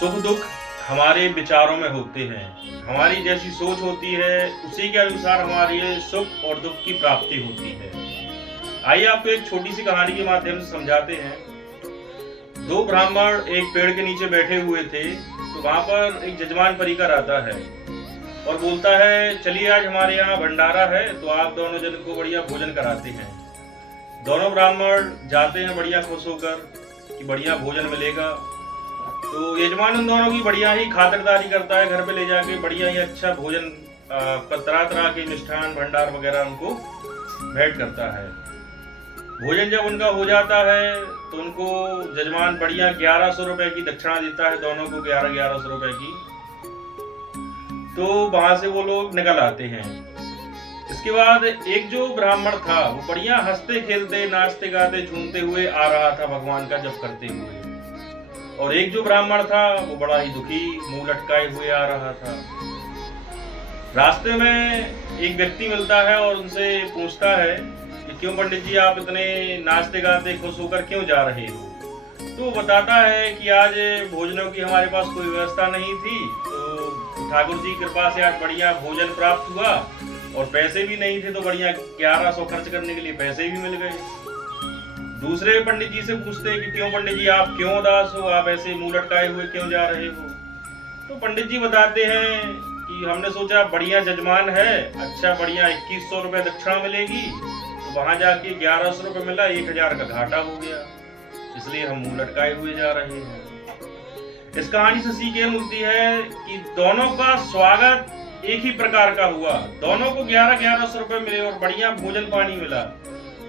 सुख दुख हमारे विचारों में होते हैं। हमारी जैसी सोच होती है उसी के अनुसार हमारी सुख और दुख की प्राप्ति होती है। आइए आपको एक छोटी सी कहानी के माध्यम से समझाते हैं। दो ब्राह्मण एक पेड़ के नीचे बैठे हुए थे, तो वहां पर एक जजमान परिकर आता है और बोलता है, चलिए आज हमारे यहाँ भंडारा है, तो आप दोनों जन को बढ़िया भोजन कराते हैं। दोनों ब्राह्मण जाते हैं बढ़िया खुश होकर कि बढ़िया भोजन मिलेगा। तो यजमान उन दोनों की बढ़िया ही खातिरदारी करता है, घर पे ले जाके बढ़िया ही अच्छा भोजन तरह तरह के मिष्ठान भंडार वगैरह उनको भेंट करता है। भोजन जब उनका हो जाता है तो उनको जजमान बढ़िया 1100 रुपए की दक्षिणा देता है, दोनों को 1100 रुपए की। तो वहां से वो लोग निकल आते हैं। इसके बाद एक जो ब्राह्मण था वो बढ़िया हंसते खेलते नाचते गाते झूमते हुए आ रहा था भगवान का जप करते हुए, और एक जो ब्राह्मण था वो बड़ा ही दुखी मुंह लटकाए हुए आ रहा था। रास्ते में एक व्यक्ति मिलता है और उनसे पूछता है कि क्यों पंडित जी आप इतने नाचते गाते खुश होकर क्यों जा रहे हो। तो वो बताता है कि आज भोजनों की हमारे पास कोई व्यवस्था नहीं थी, तो ठाकुर जी की कृपा से आज बढ़िया भोजन प्राप्त हुआ, और पैसे भी नहीं थे तो बढ़िया 1100 खर्च करने के लिए पैसे भी मिल गए। दूसरे पंडित जी से पूछते हैं कि क्यों पंडित जी आप क्यों उदास हो, आप ऐसे मुंह लटकाए हुए क्यों जा रहे हो। तो पंडित जी बताते हैं कि हमने सोचा बढ़िया जजमान है, अच्छा बढ़िया 2100 रुपए दक्षिणा मिलेगी, तो वहां जाके 1100 रुपए मिला, 1000 का घाटा हो गया, इसलिए हम मुंह लटकाए हुए जा रहे हैं। इस कहानी से सीख ये मिलती है कि दोनों का स्वागत एक ही प्रकार का हुआ, दोनों को 1100 रुपए मिले और बढ़िया भोजन पानी मिला,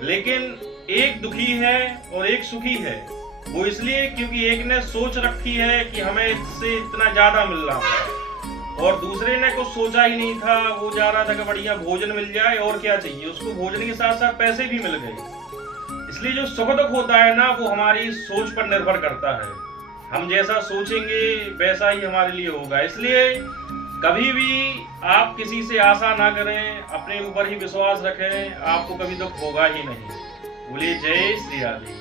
लेकिन एक दुखी है और एक सुखी है। वो इसलिए क्योंकि एक ने सोच रखी है कि हमें इससे इतना ज्यादा मिल रहा है, और दूसरे ने कुछ सोचा ही नहीं था, वो जा रहा था कि बढ़िया भोजन मिल जाए और क्या चाहिए, उसको भोजन के साथ साथ पैसे भी मिल गए। इसलिए जो सुख दुख होता है ना, वो हमारी सोच पर निर्भर करता है। हम जैसा सोचेंगे वैसा ही हमारे लिए होगा। इसलिए कभी भी आप किसी से आशा ना करें, अपने ऊपर ही विश्वास रखें, आपको कभी दुख होगा ही नहीं। बोलिए जय श्री राधे।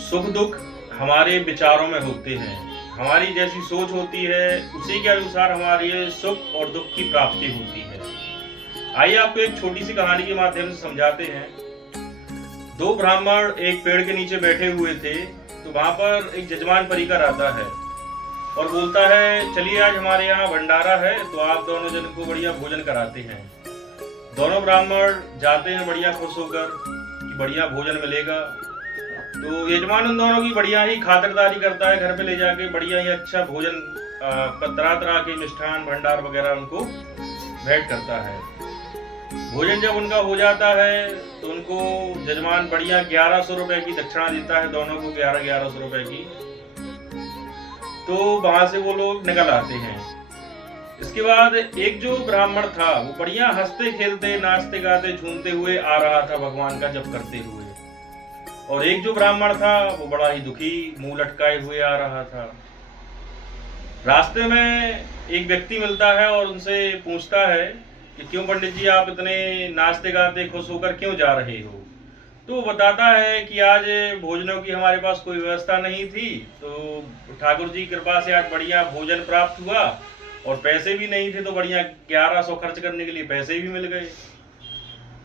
सुख दुख हमारे विचारों में होते हैं। हमारी जैसी सोच होती है उसी के अनुसार हमारी सुख और दुख की प्राप्ति होती है। आइए आपको एक छोटी सी कहानी के माध्यम से समझाते हैं। दो ब्राह्मण एक पेड़ के नीचे बैठे हुए थे, तो वहां पर एक जजमान परिकर आता है और बोलता है, चलिए आज हमारे यहाँ भंडारा है, तो आप दोनों जन को बढ़िया भोजन कराते हैं। दोनों ब्राह्मण जाते हैं बढ़िया खुश होकर कि बढ़िया भोजन मिलेगा। तो यजमान उन दोनों की बढ़िया ही खातिरदारी करता है, घर पे ले जाके बढ़िया ही अच्छा भोजन तरह तरह के मिष्ठान भंडार वगैरह उनको भेंट करता है। भोजन जब उनका हो जाता है तो उनको जजमान बढ़िया 1100 रुपए की दक्षिणा देता है, दोनों को 1100 रुपए की। तो वहां से वो लोग निकल आते हैं। इसके बाद एक जो ब्राह्मण था वो बढ़िया हंसते खेलते नाचते गाते झूमते हुए आ रहा था भगवान का जप करते हुए, और एक जो ब्राह्मण था वो बड़ा ही दुखी मुंह लटकाए हुए आ रहा था। रास्ते में एक व्यक्ति मिलता है और उनसे पूछता है कि क्यों पंडित जी आप इतने नाचते गाते खुश होकर क्यों जा रहे हो। तो बताता है कि आज भोजनों की हमारे पास कोई व्यवस्था नहीं थी, तो ठाकुर जी की कृपा से आज बढ़िया भोजन प्राप्त हुआ, और पैसे भी नहीं थे तो बढ़िया 1100 खर्च करने के लिए पैसे भी मिल गए।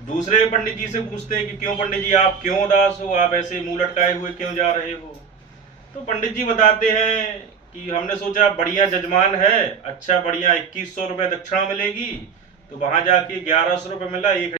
दूसरे पंडित जी से पूछते हैं कि क्यों पंडित जी आप क्यों उदास हो, आप ऐसे मुंह लटकाए हुए क्यों जा रहे हो। तो पंडित जी बताते हैं कि हमने सोचा बढ़िया जजमान है, अच्छा बढ़िया 2100 रुपए दक्षिणा मिलेगी, तो वहां जाके 1100 रुपए मिला, 1000